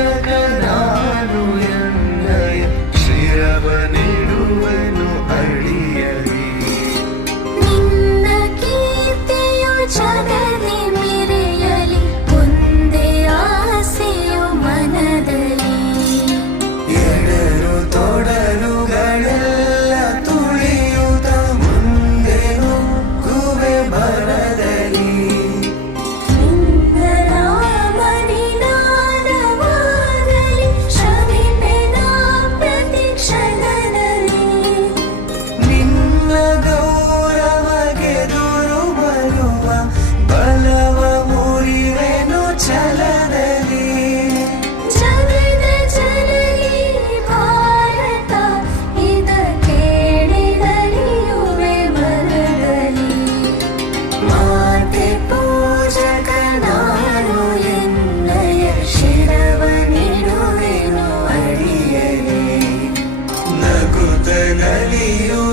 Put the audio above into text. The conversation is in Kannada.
ಪೂಜಕ ನಾನು ಎನ್ನಯ ಶಿರವ ನೀಡುವೆನು ಅಡಿಯಲಿ. ನಿನ್ನ ಕೀರ್ತಿಯು ಜಗದಿ ಮೆರೆಯಲಿ, ಒಂದೇ ಆಸೆಯು ಮನದಲ್ಲಿ. ಎಡರು ತೊಡರುಗಳೆಲ್ಲ ತುಳಿಯುತ್ತ ಮುಂದೆ ನುಗ್ಗುವೆ ಭರದಲ್ಲಿ. ನಿನ್ನ ನಾಮನಿನಾದವಾಗಲಿ, ಶ್ರಮಿಪೆನ ಪ್ರತಿ ಕ್ಷಣದಲ್ಲಿ. ನಿನ್ನ ಗೌರವಗೆದುರು ಬರುವ ಬಲವ ಮುರಿವೆನು ಛಲದಲ್ಲಿ. ಜಗದ ಜನನಿ ಭಾರತ, ಇದ ಕೇಳಿದರಿಯುವೆ ಮನದಲ್ಲಿ. ಮಾತೆ ಪೂಜಕ ನಾನು ಎನ್ನಯ ಶಿರವ ನೀಡುವೆನು ಅಡಿಯಲಿ. ನಗುತ್ತ ನಲಿಯುವ